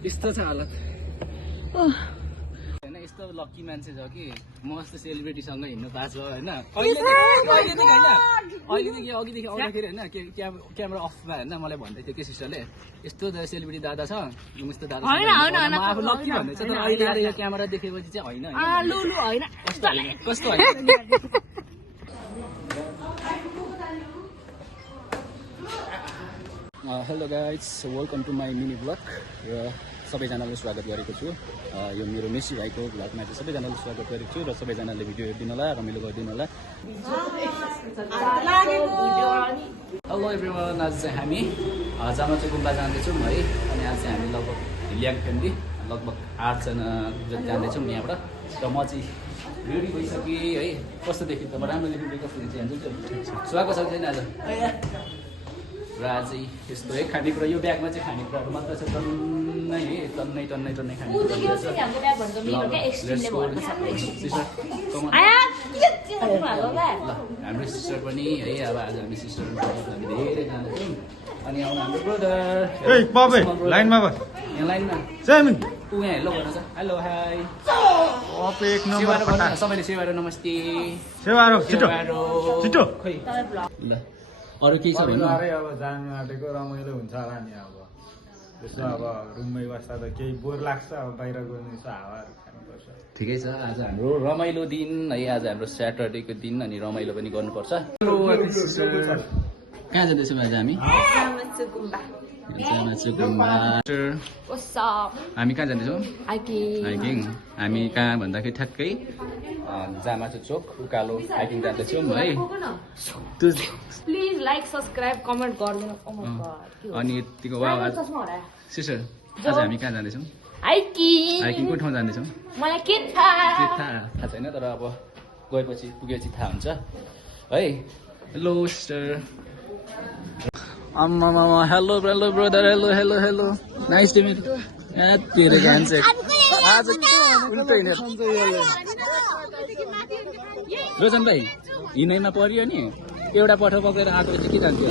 यस्तो छ हालत हैन यस्तो लकी मान्छे छ कि म जस्तो सेलिब्रिटीसँग हिँड्नु पाएको छ हैन अहिलेदेखि अघिदेखि आउँदाखेरि हैन क्यामेरा अफमा हैन मलाई भन्दै थियो के सिस्टरले यस्तो सेलिब्रिटी दादा छ यस्तो दादा म आफू लकी भन्दै छ तर अहिले आएर यो क्यामेरा देखेपछि चाहिँ हैन हैन कस्तो हैन hello guys welcome to my mini blog र सबैजनालाई स्वागत गरेको छु यो मेरो मेसी भाइको ब्लगमा चाहिँ सबैजनालाई स्वागत गरेको छु र सबैजनाले भिडियो हेरिदिनु होला रमाइलो गरिदिनु होला हेलो एभ्रिवान आज चाहिँ हामी जामाचो गुम्बा जाँदैछौँ है अनि आज चाहिँ हामी लगभग हिलियाङ फ्यामिली लगभग 8 जना जाँदैछौँ यहाँबाट र म चाहिँ रेडी भइसकेँ है कस्तो देखिन्छ म राम्रो देखिन्छ कस्तो देखिन्छ स्वागत छ छैन आज र आज यस्तो है खानेकुरा यो ब्यागमा चाहिँ खानेकुराहरू मात्र छ टन्नै है टन्नै हाम्रो सिस्टर पनि है अब आज हामी सिस्टर हामी धेरै जाँदैछौँ अनि आउनु हाम्रो ब्रदर लाइनमा ऊ यहाँ हेलो भन्नु छ हेलो हाई सबैले सेवारो नमस्ते खै ल अरू के छ भन्नु अब जानु आँटेको रमाइलो हुन्छ होला नि अब त्यसो अब रुममै बस्दा त केही बोर लाग्छ अब बाहिर गयो छ हावाहरू खानुपर्छ ठिकै छ आज हाम्रो रमाइलो दिन है आज हाम्रो स्याटरडेको दिन अनि रमाइलो पनि गर्नुपर्छ कहाँ जाँदैछौँ आज हामी हामी कहाँ जाँदैछौँ हाइकिङ हामी कहाँ भन्दाखेरि ठ्याक्कै जामाचो चोक उकालो हाइकिङ जाँदैछौँ है प्लिज लाइक सब्सक्राइब कमेन्ट गरिदिनु अनि यतिको सिस्टर आज हामी कहाँ जाँदैछौँ हाइकिङ कुन ठाउँ जाँदैछौँ मलाई के थाहा छैन तर अब गएपछि पुगेपछि थाहा हुन्छ है hello sister hello brother hello nice to meet आज रोजन भाइ हिँड्दैमा परियो नि एउटा पठ पकेर आएको चाहिँ के जान्थ्यो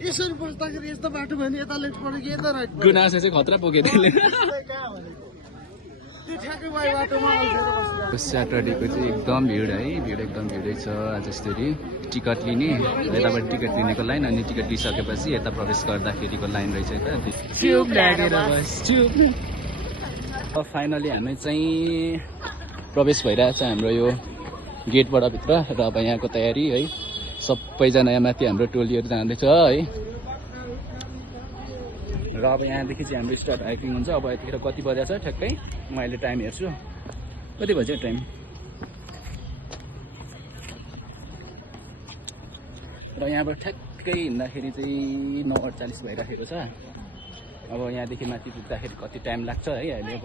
यसरी बस्दाखेरि यस्तो बाटो भने यता लेफ्ट पऱ्यो कि यता राइट गुनासो चाहिँ खतरा पोके त्यसले स्याटरडेको चाहिँ एकदम भिड है भिड एकदम भिडै छ आज यस्तरी टिकट लिने यताबाट टिकट लिनेको लाइन अनि टिकट लिइसकेपछि यता प्रवेश गर्दाखेरिको लाइन रहेछ यता फाइनली हामी चाहिँ प्रवेश भइरहेछ हाम्रो यो गेटबाट भित्र र अब यहाँको तयारी है सबैजना यहाँ माथि हाम्रो टोलीहरू जाँदैछ है र अब यहाँदेखि चाहिँ हाम्रो स्टार्ट हाइकिङ हुन्छ अब यतिखेर कति बजा छ ठ्याक्कै म अहिले टाइम हेर्छु कति बज्यो टाइम र यहाँबाट ठ्याक्कै हिँड्दाखेरि चाहिँ 9:48 भइराखेको छ अब यहाँदेखि माथि पुग्दाखेरि कति टाइम लाग्छ है अहिले अब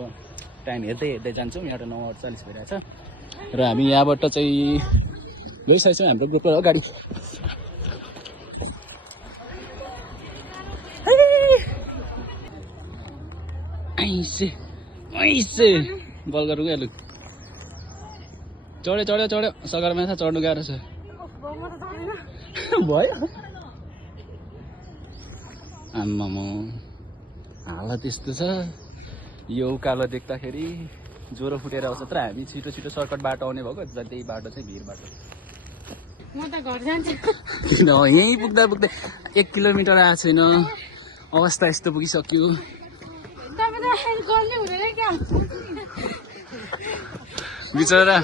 टाइम हेर्दै जान्छौँ यहाँबाट 9:48 भइरहेछ र हामी यहाँबाट चाहिँ गइसकेछौँ हाम्रो ग्रुपको अगाडि बल गरौँ क्या लु चढ्यो सगरमाथा चढ्नु गाह्रो छ भयो आम्मामा हालत यस्तो छ यो उकालो देख्दाखेरि ज्वरो फुटेर आउँछ तर हामी छिटो सर्टकट बाटो आउने भएको त्यही बाटो चाहिँ भिड बाटो म त घर जान्छु किन यहीँ पुग्दा 1 किलोमिटर आएको छैन अवस्था यस्तो पुगिसक्यो बिचरा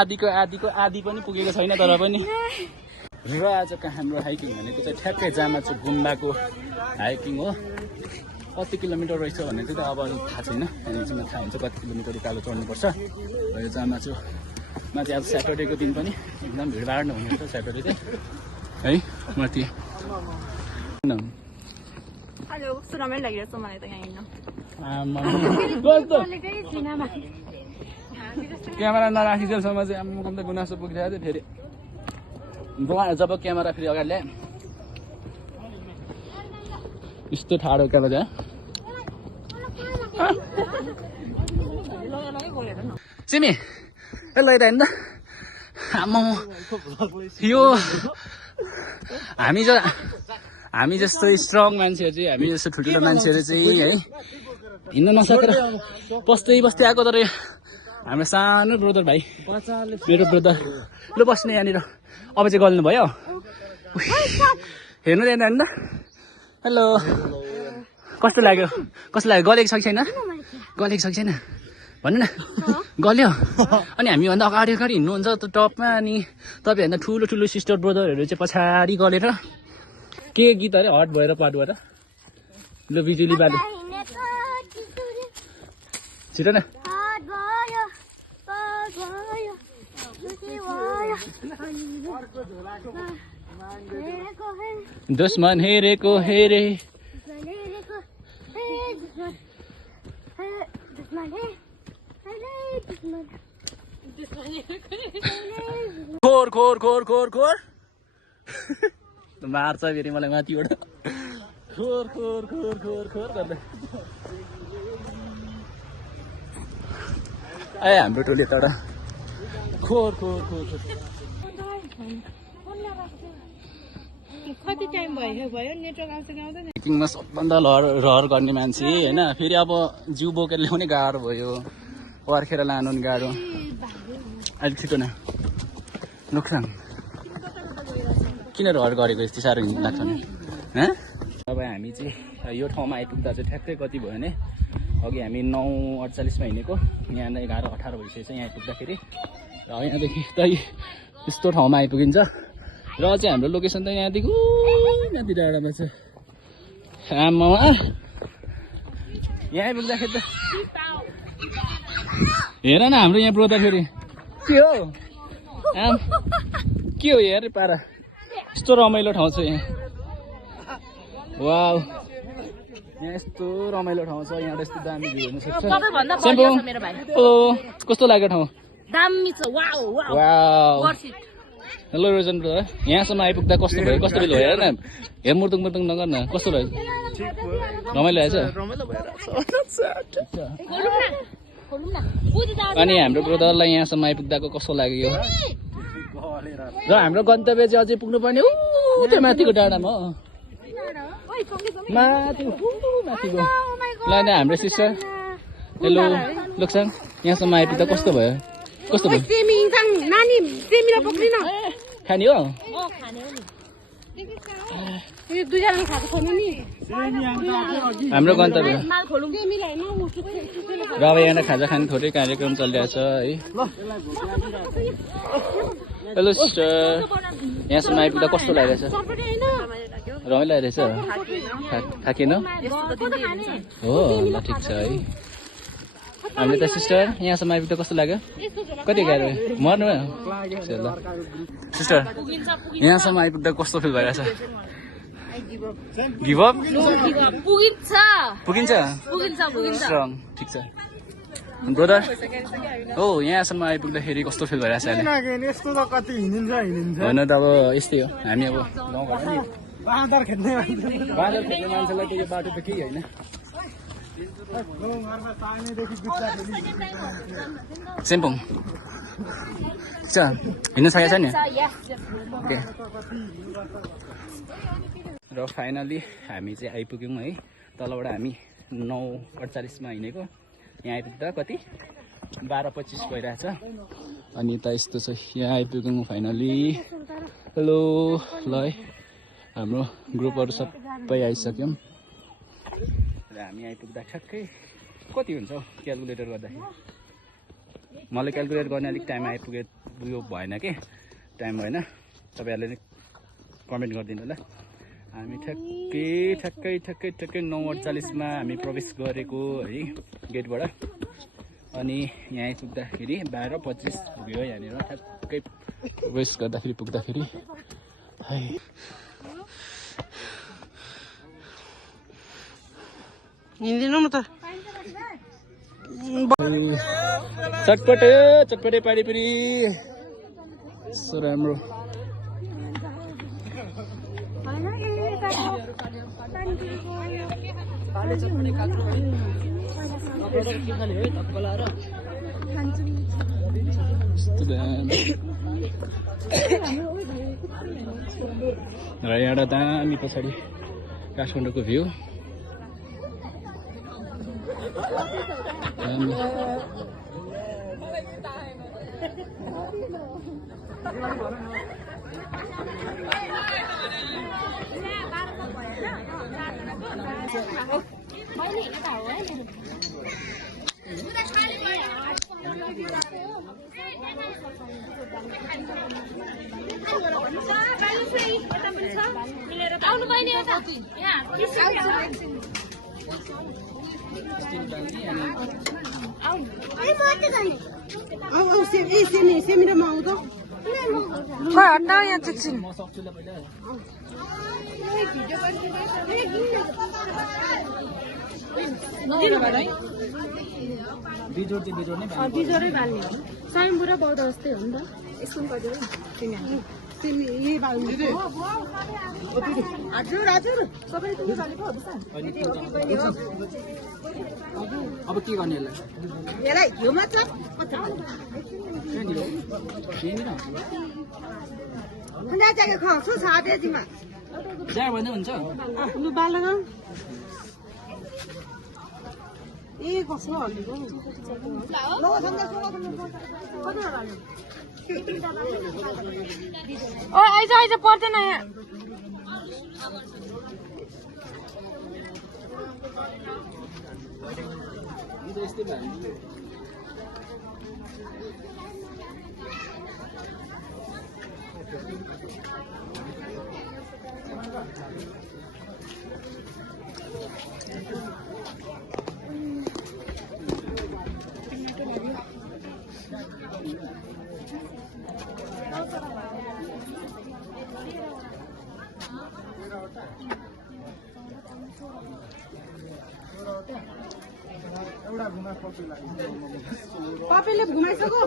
आधीको आधी पनि पुगेको छैन तर पनि र आजको हाम्रो हाइकिङ भनेको चाहिँ ठ्याक्कै जामाचो गुम्बाको हाइकिङ हो कति किलोमिटर रहेछ भन्ने चाहिँ त अब थाहा छैन त्यहाँदेखि चाहिँ थाहा हुन्छ कति किलोमिटर उकालो चढ्नुपर्छ र यो जामाचोमा चाहिँ अब स्याटरडेको दिन पनि एकदम भिडभाड हुनेछ स्याटरडे चाहिँ है माथि हेलो कस्तो रमाइलो लागिरहेछ मलाई त यहाँ हिँड्न क्यामेरा नराखिजेलसम्म चाहिँ आम्माको त गुनासो पुगिरहेको थियो फेरि जब क्यामेरा फेरि अगाडि ल्याएँ यस्तो ठाडो क्यामेरा सिमी ल यता हेर्नु त आम्मा यो हामी जस्तो स्ट्रङ मान्छेहरू चाहिँ हामी जस्तो ठुल्ठुलो मान्छेहरू चाहिँ है हिँड्न नसकेर बस्दै बस्दै आएको तर हाम्रो सानो ब्रदर भाइ मेरो ब्रदर लु बस्ने यहाँनिर अब चाहिँ गल्नु भयो हेर्नु हेर्नु हेर्नु हेलो कस्तो लाग्यो गलेको छ कि छैन गलेको छ कि छैन भन्नु न गल्यो अनि हामीभन्दा अगाडि हिँड्नुहुन्छ त टपमा अनि तपाईँभन्दा ठुलो ठुलो सिस्टर ब्रदरहरू चाहिँ पछाडि गलेर के गीत अरे हट भएर पाटबाट लु बिजुली बाले छिटो न दुश्मन हेरेको हेरे खोर खोर खोर खोर खोर मार्छ फेरि मलाई माथिबाट खोर खोर खोर खोर खोर गर्दै आए हाम्रो टोली त खोर खोर खोर खोर कति टाइम भयो नेटवर्क आउँछ कि आउँदैन ट्रेकिङमा सबभन्दा रहर गर्ने मान्छे होइन फेरि अब जिउ बोकेर ल्याउने गाह्रो भयो पर्खेर लानु नि गाह्रो अलिक छिटो न नोक्सान किन रहर गरेको यति साह्रो लाग्छ नि अब हामी चाहिँ यो ठाउँमा आइपुग्दा चाहिँ ठ्याक्कै कति भयो भने अघि हामी 9:48मा हिँडेको यहाँ 11:18 भइसकेको छ यहाँ आइपुग्दाखेरि र यहाँदेखि त यस्तो ठाउँमा आइपुगिन्छ र चाहिँ हाम्रो लोकेसन त यहाँदेखि यहाँतिर एउटामा छ आमा यहाँ आइपुग्दाखेरि त हेर न हाम्रो यहाँ ब्रोदा फेरि के हो आम के हो हेर पारा यस्तो रमाइलो ठाउँ छ यहाँ वाउ यहाँ यस्तो रमाइलो ठाउँ छ यहाँ यस्तो दामी भ्यू हेर्न सक्छ ओ कस्तो लाग्यो ठाउँ दामी छ वाउ वाउ हेलो रोजन ब्रदर यहाँसम्म आइपुग्दा कस्तो भयो कस्तो फिल भयो हेर न हेर मुर्तुङ मुर्तुङ नगर न कस्तो भयो रमाइलो आएछ अनि हाम्रो ब्रदरलाई यहाँसम्म आइपुग्दाको कस्तो लाग्यो र हाम्रो गन्तव्य चाहिँ अझै पुग्नुपर्ने ऊ त्यो माथिको डाँडामा हो माथिको ल हाम्रो सिस्टर हेलो लोक्साङ यहाँसम्म आइपुग्दा कस्तो भयो खाने हो हाम्रो गन्तव्य र अब यहाँ खाजा खाने थोरै कार्यक्रम चलिरहेको छ है हेलो सिस्टर यहाँसम्म आइपुग्दा कस्तो लागेको छ रमाइलो रहेछ थाकेन हो ल ठिक छ है हामीले त सिस्टर यहाँसम्म आइपुग्दा कस्तो लाग्यो कति गाह्रो मर्नु ल सिस्टर यहाँसम्म आइपुग्दा कस्तो फिल भइरहेछ गिभ अप पुगिन्छ स्ट्रङ ठिक छ ब्रदर हो यहाँसम्म आइपुग्दाखेरि कस्तो फिल भइरहेछ अहिले यस्तो त कति हिँडिन्छ होइन त अब यस्तै हो हामी अब गाउँघरमा नि बाँदर खेद्ने मान्छेलाई त यो बाटो त केही होइन सेम्पोङ छ हिँड्न सकेको छ नि ओके र फाइनली हामी चाहिँ आइपुग्यौँ है तलबाट हामी 9:48मा हिँडेको यहाँ आइपुग्दा कति 12:25 भइरहेछ अनि त यस्तो छ यहाँ आइपुग्यौँ फाइनली हेलो ल है हाम्रो ग्रुपहरू सबै आइसक्यौँ र हामी आइपुग्दा ठ्याक्कै कति हुन्छ हौ क्यालकुलेटर गर्दाखेरि मलाई क्यालकुलेट गर्ने अलिक टाइम आइपुग्यो भएन कि टाइम भएन तपाईँहरूले नै कमेन्ट गरिदिनु ल हामी ठ्याक्कै 9:48मा हामी प्रवेश गरेको है गेटबाट अनि यहाँ आइपुग्दाखेरि 12:25 पुग्यो यहाँनिर ठ्याक्कै प्रवेश गर्दाखेरि पुग्दाखेरि है हिँड्दिनौ न त चटपटे पानीपुरी यस्तो राम्रो र एउटा दामी पछाडि काठमाडौँको भ्यू बिजोरै बाल्ने हो स्वयम्भू र बौद्ध जस्तै हो नि त यसको अब के गर्ने यसलाई घिउमा छ भन्दै हुन्छ आइज पर्दैन यहाँ पपेले घुमाइसक्यो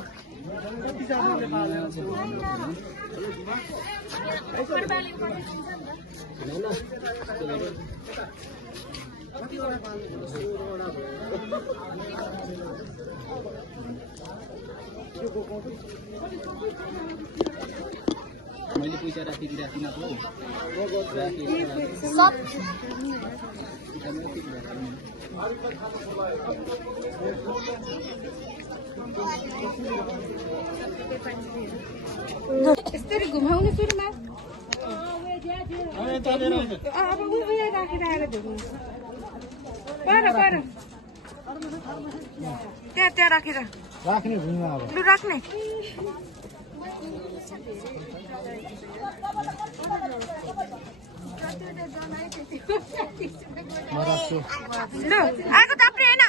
मैले पैसा राखिदिइराखिन यसरी घुमाउने सुरुमा अब उयो राखेर आएर धुनु पर त्यहाँ राखेर राख्ने भुइँमा अब लु राख्ने लु आएको ताप्रे होइन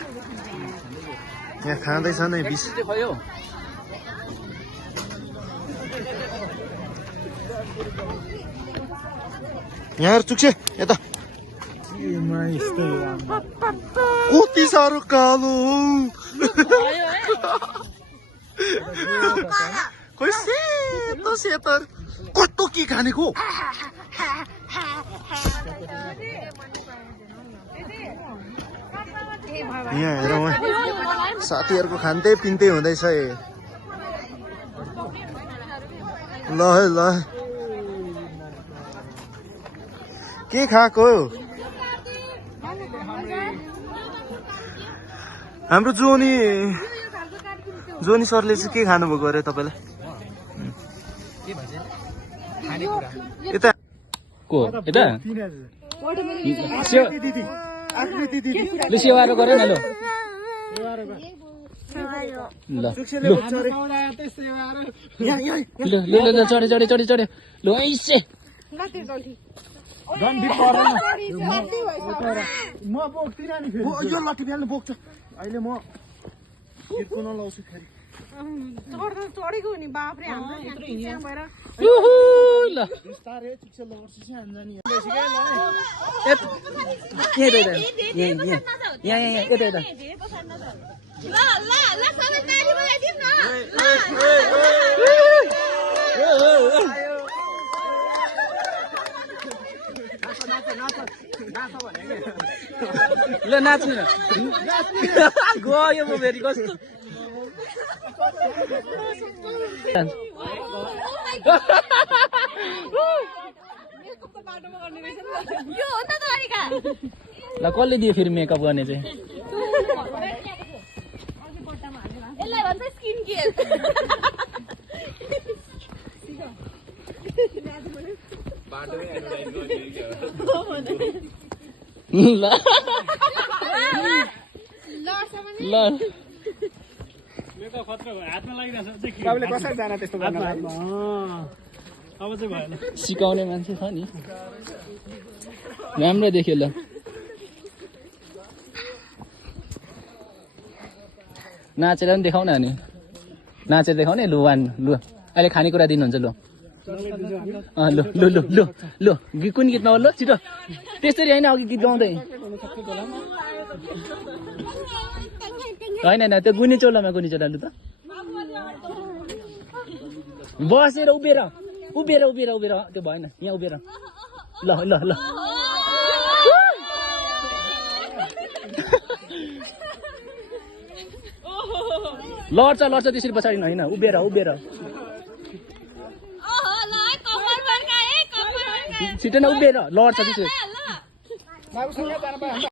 यहाँ खाँदैछ नै बिस खयो यहाँ चुक्से यता कति साह्रो कालो खोइ सेतो सेतो कस्तो के खानेको यहाँ हेर साथीहरूको खाँदै पिन्दै हुँदैछ ल है ल के खाएको हाम्रो जोनी सरले चाहिँ के खानुभएको अरे तपाईँलाई यता को यता लु सेवारो गर न लु ल चढे लु ऐसे म बोक्दिनँ नि फेरि यो लट्ठी बिहान बोक्छ अहिले म हिर्को नलाउँछु फेरि चढेको नि बाफ्रे हाम्रो भएर ल बिस्तारै चिक्से लगाउँछु चाहिँ हान्छ नि यहाँ ल नाच्नु न गयो म फेरि कस्तो यो हो त तरिका ल कसले दियो फेरि मेकअप गर्ने चाहिँ यसलाई भन्छ स्किन केयर ल ल तपाईँले कसरी जान त्यस्तो गर्न अब चाहिँ भएन सिकाउने मान्छे छ नि राम्रो देख्यो ल नाचेर पनि देखाउ न अनि नाचेर देखाउने लु वान लु अहिले खानेकुरा दिनुहुन्छ लु लु लु लु लु लु गीत कुन गीत नहो ल छिटो त्यसरी होइन अघि गीत गाउँदै होइन होइन त्यो गुनी चोलामा गुनी चोला लु त बसेर उभिएर उभिएर उभिएर उभिएर त्यो भएन यहाँ उभिएर ल ल ल लड्छ लड्छ त्यसरी पछाडि होइन उभिएर उभिएर छिटो न उभिएर लड्छ त्यसरी